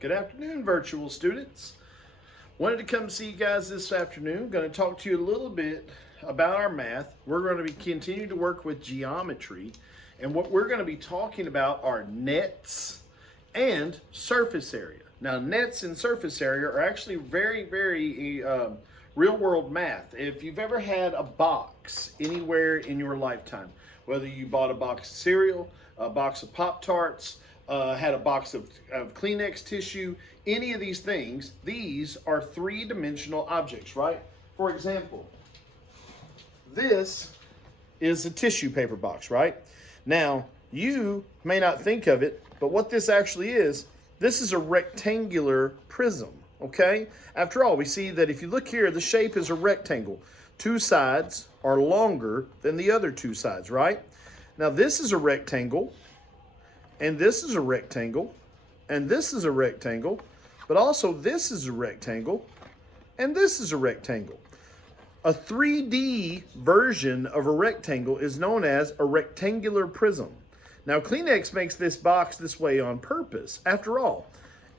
Good afternoon, virtual students. Wanted to come see you guys this afternoon. Going to talk to you a little bit about our math. We're going to be continuing to work with geometry, and what we're going to be talking about are nets and surface area. Now, nets and surface area are actually very real-world math. If you've ever had a box anywhere in your lifetime, whether you bought a box of cereal, a box of Pop-Tarts, had a box of Kleenex tissue, any of these things, these are three-dimensional objects, right? For example, this is a tissue paper box, right? Now, you may not think of it, but what this actually is, this is a rectangular prism, okay? After all, we see that if you look here, the shape is a rectangle. Two sides are longer than the other two sides, right? Now, this is a rectangle, and this is a rectangle, and this is a rectangle, but also this is a rectangle, and this is a rectangle. A 3D version of a rectangle is known as a rectangular prism. Now, Kleenex makes this box this way on purpose. After all,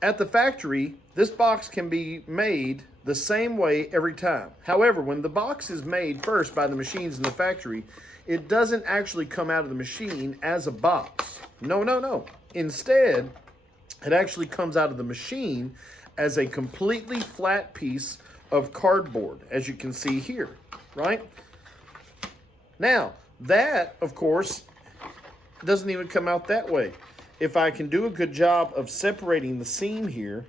at the factory, this box can be made the same way every time. However, when the box is made first by the machines in the factory, it doesn't actually come out of the machine as a box. No. Instead, it actually comes out of the machine as a completely flat piece of cardboard, as you can see here, right? Now, that, of course, doesn't even come out that way. If I can do a good job of separating the seam here,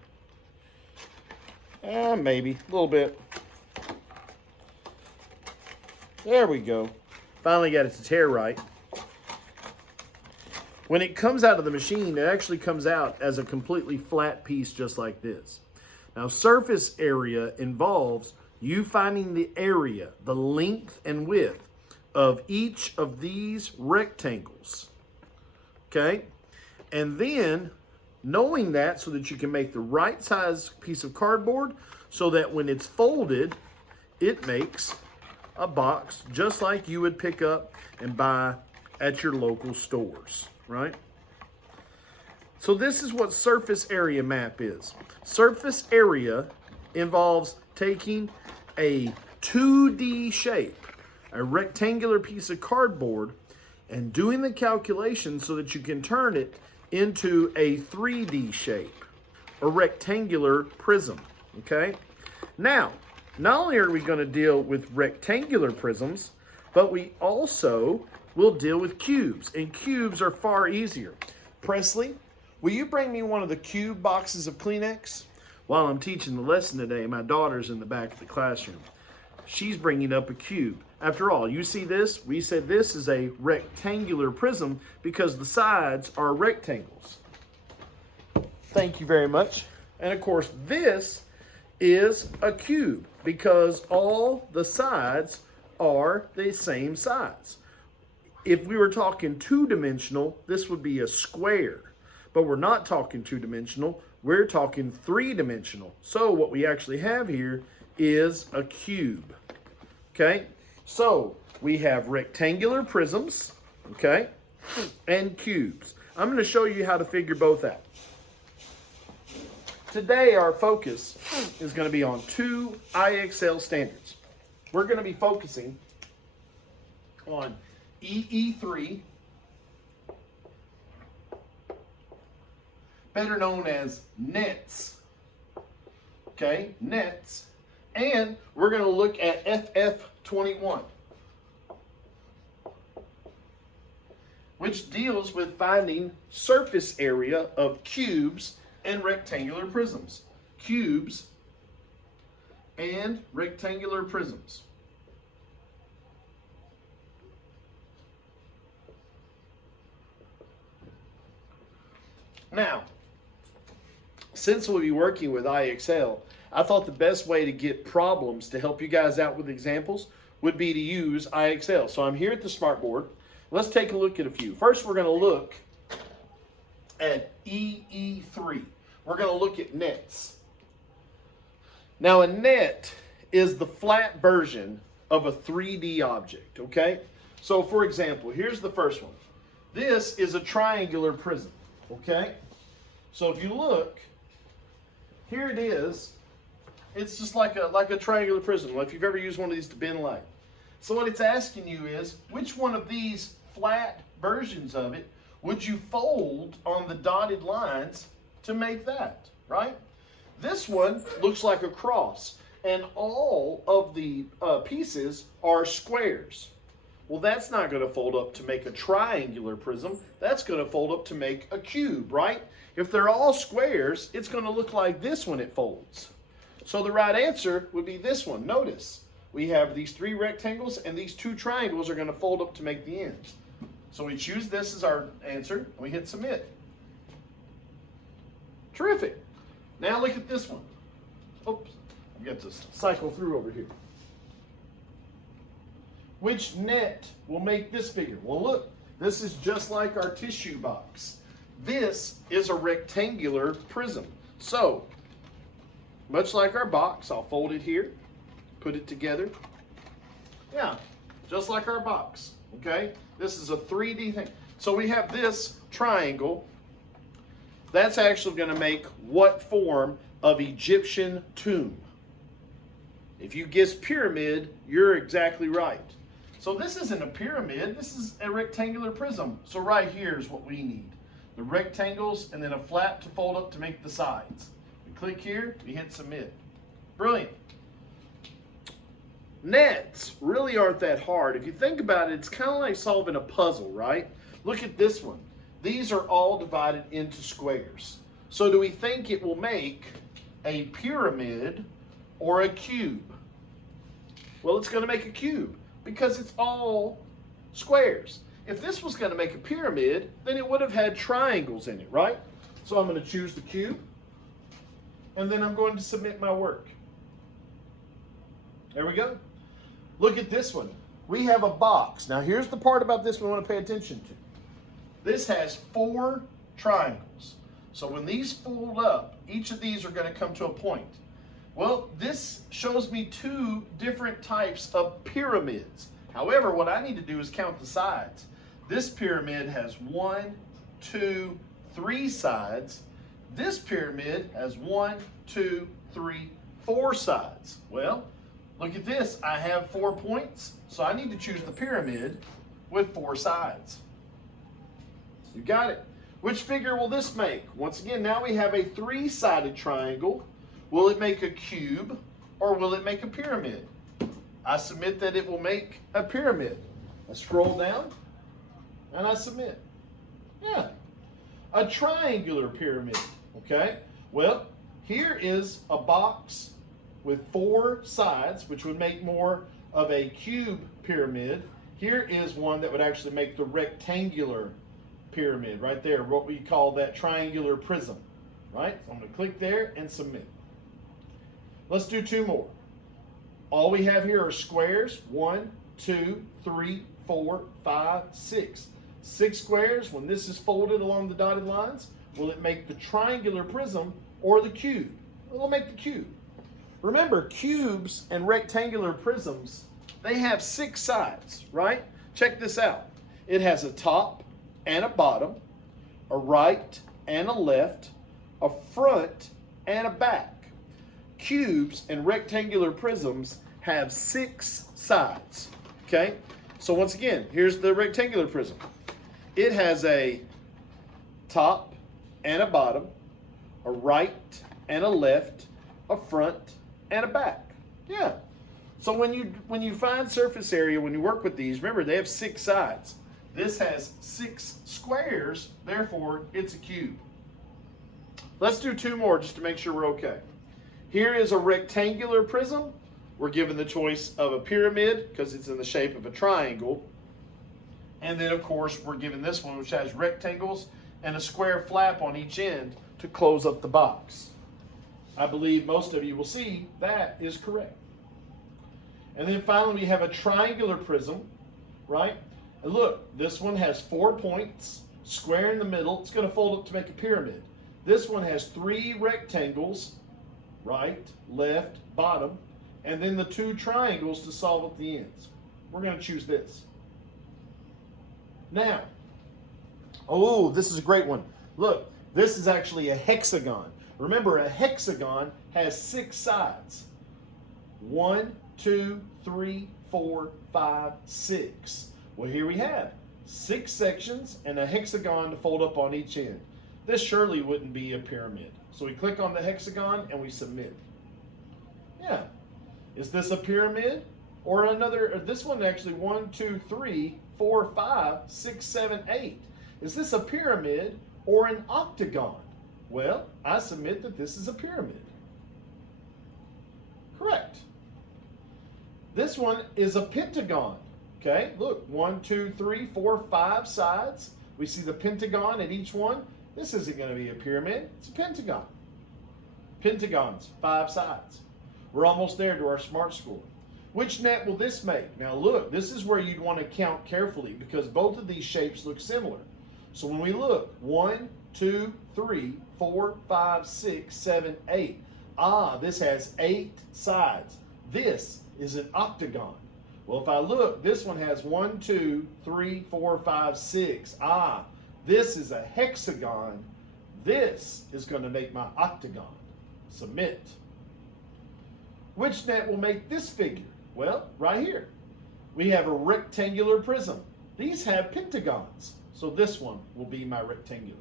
maybe a little bit. There we go. Finally got it to tear right. When it comes out of the machine, it actually comes out as a completely flat piece just like this. Now, surface area involves you finding the area, the length and width of each of these rectangles, okay? And then knowing that so that you can make the right size piece of cardboard so that when it's folded, it makes a box just like you would pick up and buy at your local stores, right? So this is what surface area map is. Surface area involves taking a 2D shape, a rectangular piece of cardboard, and doing the calculation so that you can turn it into a 3D shape, a rectangular prism, okay? Now, not only are we going to deal with rectangular prisms, but we also will deal with cubes, and cubes are far easier. Presley, will you bring me one of the cube boxes of Kleenex? While I'm teaching the lesson today, my daughter's in the back of the classroom. She's bringing up a cube. After all, you see this? We said this is a rectangular prism because the sides are rectangles. Thank you very much. And of course, this is a cube because all the sides are the same size. If we were talking two-dimensional, this would be a square. But we're not talking two-dimensional, we're talking three-dimensional. So what we actually have here is a cube, okay? So we have rectangular prisms, okay, and cubes. I'm going to show you how to figure both out. Today our focus is going to be on two IXL standards. We're going to be focusing on EE3, better known as nets, okay, nets, and we're going to look at FF21, which deals with finding surface area of cubes and rectangular prisms. Cubes and rectangular prisms. Now, since we'll be working with IXL, I thought the best way to get problems to help you guys out with examples would be to use IXL. So I'm here at the smartboard. Let's take a look at a few. First, we're going to look at EE3. We're going to look at nets. Now, a net is the flat version of a 3D object, okay? So, for example, here's the first one. This is a triangular prism, okay? So if you look, here it is. It's just like a triangular prism, if you've ever used one of these to bend light. So what it's asking you is, which one of these flat versions of it would you fold on the dotted lines to make that, right? This one looks like a cross, and all of the pieces are squares. Well, that's not going to fold up to make a triangular prism. That's going to fold up to make a cube, right? If they're all squares, it's going to look like this when it folds. So the right answer would be this one. Notice, we have these 3 rectangles, and these 2 triangles are going to fold up to make the ends. So we choose this as our answer, and we hit submit. Terrific. Now look at this one. Oops, I've got to cycle through over here. Which net will make this figure? Well, look, this is just like our tissue box. This is a rectangular prism. So, much like our box, I'll fold it here, put it together. Yeah, just like our box, okay? This is a 3D thing. So we have this triangle. That's actually going to make what form of Egyptian tomb? If you guess pyramid, you're exactly right. So this isn't a pyramid, this is a rectangular prism. So right here is what we need. The rectangles and then a flap to fold up to make the sides. We click here, we hit submit. Brilliant. Nets really aren't that hard. If you think about it, it's kind of like solving a puzzle, right? Look at this one. These are all divided into squares. So do we think it will make a pyramid or a cube? Well, it's going to make a cube because it's all squares. If this was going to make a pyramid, then it would have had triangles in it, right? So I'm going to choose the cube, and then I'm going to submit my work. There we go. Look at this one. We have a box. Now here's the part about this we want to pay attention to. This has 4 triangles. So when these fold up, each of these are going to come to a point. Well, this shows me 2 different types of pyramids. However, what I need to do is count the sides. This pyramid has 1, 2, 3 sides. This pyramid has 1, 2, 3, 4 sides. Well, look at this. I have 4 points, so I need to choose the pyramid with 4 sides. You got it. Which figure will this make? Once again, now we have a 3-sided triangle. Will it make a cube or will it make a pyramid? I submit that it will make a pyramid. I scroll down and I submit. Yeah, a triangular pyramid, okay? Well, here is a box with 4 sides, which would make more of a cube pyramid. Here is one that would actually make the rectangular pyramid right there, what we call that triangular prism, right? So I'm going to click there and submit. Let's do 2 more. All we have here are squares. 1, 2, 3, 4, 5, 6. 6 squares. When this is folded along the dotted lines, will it make the triangular prism or the cube? It'll make the cube. Remember, cubes and rectangular prisms, they have 6 sides, right? Check this out. It has a top and a bottom, a right and a left, a front and a back. Cubes and rectangular prisms have 6 sides, okay? So once again, here's the rectangular prism. It has a top and a bottom, a right and a left, a front and a back. Yeah. So when you find surface area, when you work with these, remember they have 6 sides. This has 6 squares, therefore it's a cube. Let's do 2 more just to make sure we're okay. Here is a rectangular prism. We're given the choice of a pyramid because it's in the shape of a triangle. And then of course we're given this one, which has rectangles and a square flap on each end to close up the box. I believe most of you will see that is correct. And then finally we have a triangular prism, right? And look, this one has 4 points, square in the middle. It's going to fold up to make a pyramid. This one has 3 rectangles, right, left, bottom, and then the 2 triangles to solve up the ends. We're going to choose this. Now, oh, this is a great one. Look, this is actually a hexagon. Remember, a hexagon has 6 sides. 1, 2, 3, 4, 5, 6. Well, here we have 6 sections and a hexagon to fold up on each end. This surely wouldn't be a pyramid. So we click on the hexagon and we submit. Yeah. Is this a pyramid? Or another, or this one actually 1, 2, 3, 4, 5, 6, 7, 8. Is this a pyramid or an octagon? Well, I submit that this is a pyramid. Correct. This one is a pentagon. Okay, look, 1, 2, 3, 4, 5 sides. We see the pentagon at each one. This isn't going to be a pyramid, it's a pentagon. Pentagons, 5 sides. We're almost there to our SMART score. Which net will this make? Now look, this is where you'd want to count carefully because both of these shapes look similar. So when we look, 1, 2, 3, 4, 5, 6, 7, 8. Ah, this has 8 sides. This is an octagon. Well, if I look, this one has 1, 2, 3, 4, 5, 6. Ah, this is a hexagon. This is going to make my octagon. Submit. Which net will make this figure? Well, right here. We have a rectangular prism. These have pentagons. So this one will be my rectangular.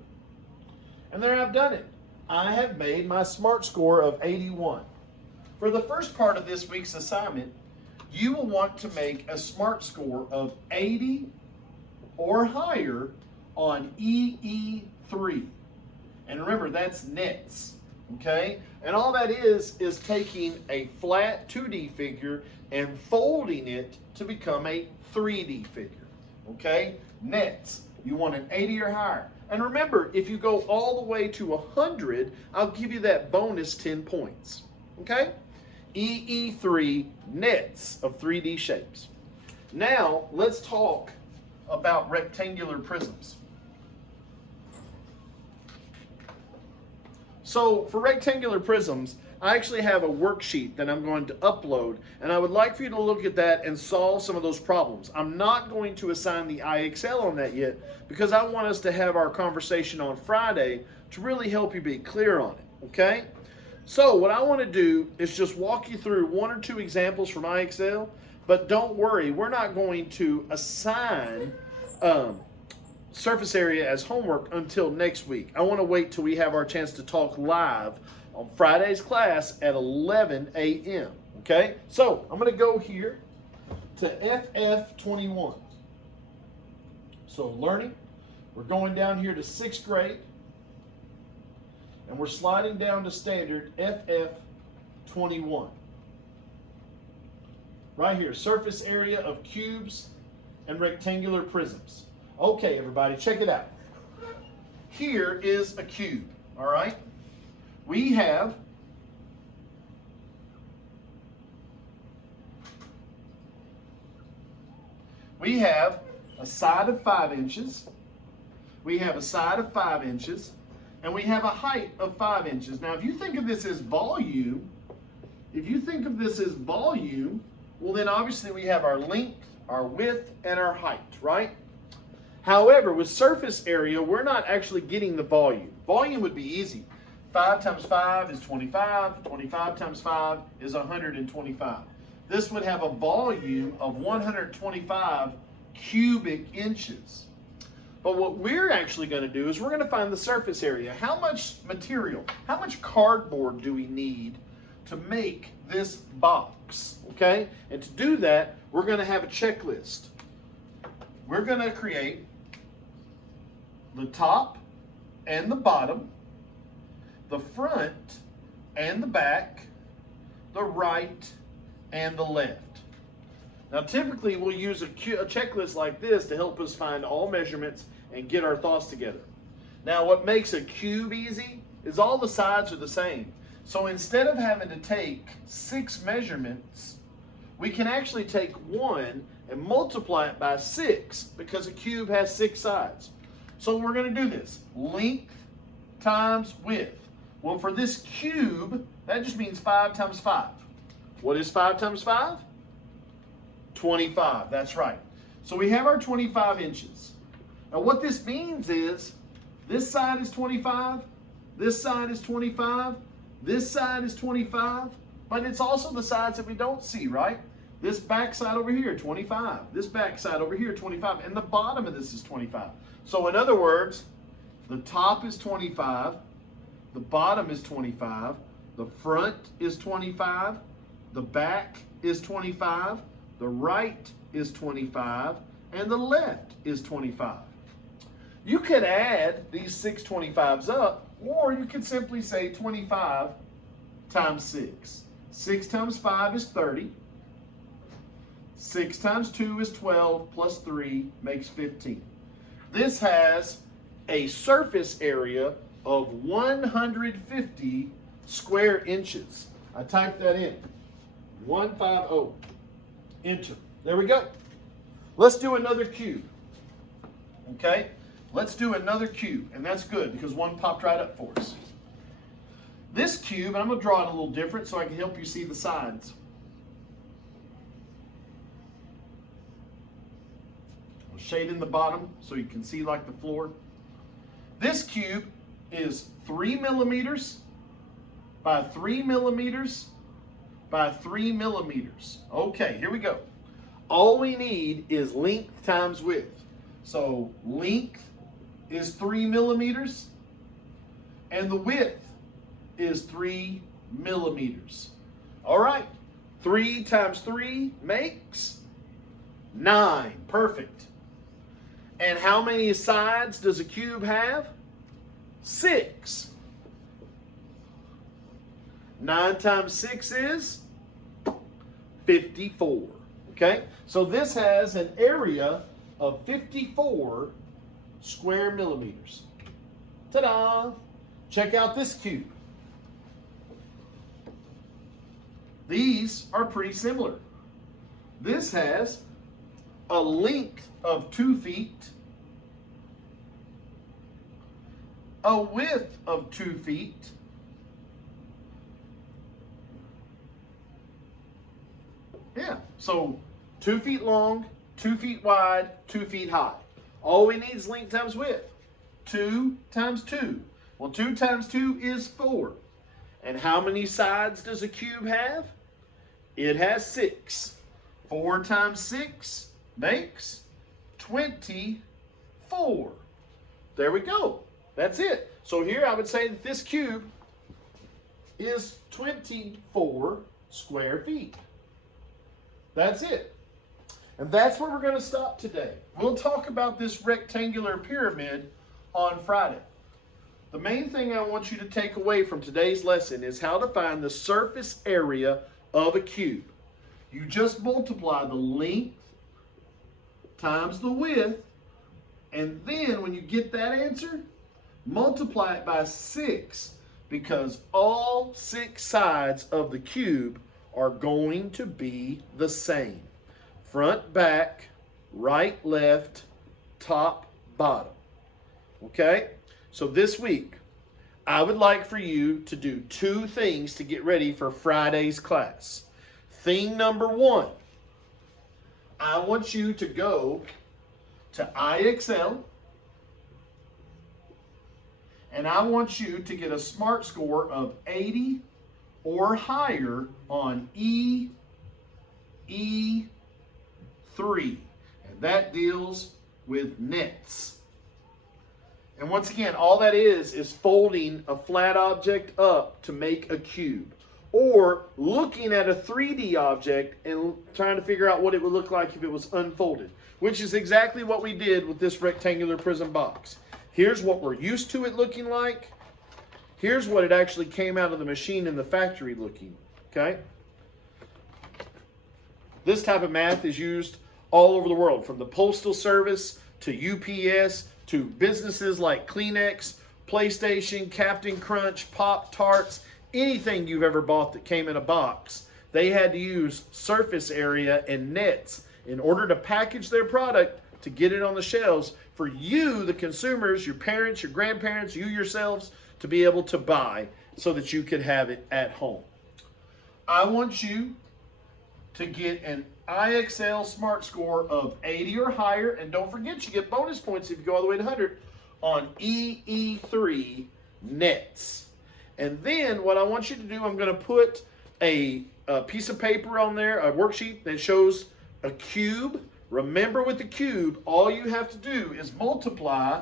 And there I've done it. I have made my SMART score of 81. For the first part of this week's assignment, you will want to make a SMART score of 80 or higher on EE3. And remember, that's nets, okay? And all that is taking a flat 2D figure and folding it to become a 3D figure, okay? Nets, you want an 80 or higher. And remember, if you go all the way to 100, I'll give you that bonus 10 points, okay? EE3 nets of 3D shapes. Now, let's talk about rectangular prisms. So for rectangular prisms, I actually have a worksheet that I'm going to upload, and I would like for you to look at that and solve some of those problems. I'm not going to assign the IXL on that yet because I want us to have our conversation on Friday to really help you be clear on it, okay? So what I want to do is just walk you through 1 or 2 examples from IXL, but don't worry, we're not going to assign surface area as homework until next week. I want to wait till we have our chance to talk live on Friday's class at 11 a.m. Okay, so I'm going to go here to FF21. So learning, we're going down here to 6th grade, and we're sliding down to standard FF21. Right here, surface area of cubes and rectangular prisms. Okay, everybody, check it out. Here is a cube, all right? We have a side of 5 inches. We have a side of 5 inches. And we have a height of 5 inches. Now, if you think of this as volume, well, then obviously we have our length, our width, and our height, right? However, with surface area, we're not actually getting the volume. Volume would be easy. 5 times 5 is 25. 25 times 5 is 125. This would have a volume of 125 cubic inches. But what we're actually going to do is we're going to find the surface area. How much material, how much cardboard do we need to make this box, okay? And to do that, we're going to have a checklist. We're going to create the top and the bottom, the front and the back, the right and the left. Now, typically, we'll use a checklist like this to help us find all measurements and get our thoughts together. Now, what makes a cube easy is all the sides are the same. So instead of having to take 6 measurements, we can actually take 1 and multiply it by 6 because a cube has 6 sides. So we're going to do this. Length times width. Well, for this cube, that just means 5 times 5. What is 5 times 5? 25, that's right. So we have our 25 inches. Now what this means is, this side is 25, This side is 25. This side is 25. But it's also the sides that we don't see, right? This back side over here, 25. This back side over here, 25. And the bottom of this is 25. So in other words, the top is 25. The bottom is 25. The front is 25. The back is 25. The right is 25. And the left is 25. You could add these 6 25s up, or you could simply say 25 times 6. 6 times 5 is 30. 6 times 2 is 12, plus 3 makes 15. This has a surface area of 150 square inches. I typed that in. 150. Enter. There we go. Let's do another cube. Okay? Let's do another cube. And that's good because one popped right up for us. This cube, and I'm going to draw it a little different so I can help you see the sides. I'll shade in the bottom so you can see like the floor. This cube is 3 millimeters by 3 millimeters by 3 millimeters. Okay, here we go. All we need is length times width. So length is 3 millimeters and the width is 3 millimeters. All right, 3 times 3 makes 9. Perfect. And how many sides does a cube have? 6. 9 times 6 is 54. Okay, so this has an area of 54 square millimeters. Ta-da! Check out this cube. These are pretty similar. This has a length of 2 feet, a width of 2 feet, yeah, so 2 feet long, 2 feet wide, 2 feet high. All we need is length times width. 2 times 2. Well, 2 times 2 is 4. And how many sides does a cube have? It has 6. 4 times 6 makes 24. There we go. That's it. So here I would say that this cube is 24 square feet. That's it. And that's where we're going to stop today. We'll talk about this rectangular pyramid on Friday. The main thing I want you to take away from today's lesson is how to find the surface area of a cube. You just multiply the length times the width, and then when you get that answer, multiply it by 6, because all 6 sides of the cube are going to be the same. Front, back, right, left, top, bottom. Okay? So this week, I would like for you to do 2 things to get ready for Friday's class. Thing number 1, I want you to go to IXL, and I want you to get a SMART score of 80 or higher on E3. And that deals with nets. And once again, all that is folding a flat object up to make a cube. Or looking at a 3D object and trying to figure out what it would look like if it was unfolded. Which is exactly what we did with this rectangular prism box. Here's what we're used to it looking like. Here's what it actually came out of the machine in the factory looking. Okay? This type of math is used all over the world. From the Postal Service to UPS to businesses like Kleenex, PlayStation, Captain Crunch, Pop-Tarts, anything you've ever bought that came in a box, they had to use surface area and nets in order to package their product to get it on the shelves for you, the consumers, your parents, your grandparents, you yourselves, to be able to buy so that you could have it at home. I want you to get an IXL SMART score of 80 or higher, and don't forget you get bonus points if you go all the way to 100 on EE3 nets. And then what I want you to do, I'm going to put a piece of paper on there, a worksheet that shows a cube. Remember, with the cube, all you have to do is multiply.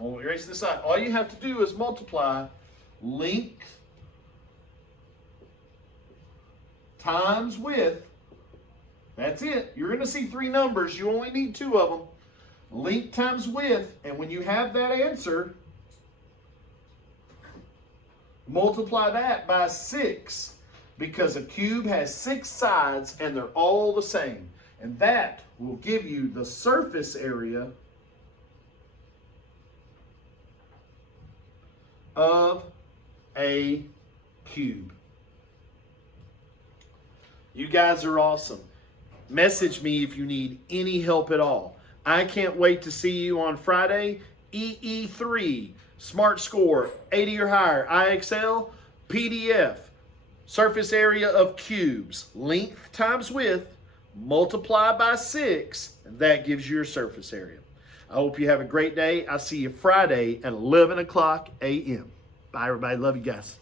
I'll erase this side. All you have to do is multiply length times width. That's it. You're going to see three numbers. You only need two of them. Length times width. And when you have that answer, multiply that by 6, because a cube has 6 sides and they're all the same. And that will give you the surface area of a cube. You guys are awesome. Message me if you need any help at all. I can't wait to see you on Friday. EE3, Smart Score, 80 or higher, IXL, PDF, surface area of cubes, length times width, multiply by 6, and that gives you your surface area. I hope you have a great day. I'll see you Friday at 11 o'clock a.m. Bye, everybody. Love you guys.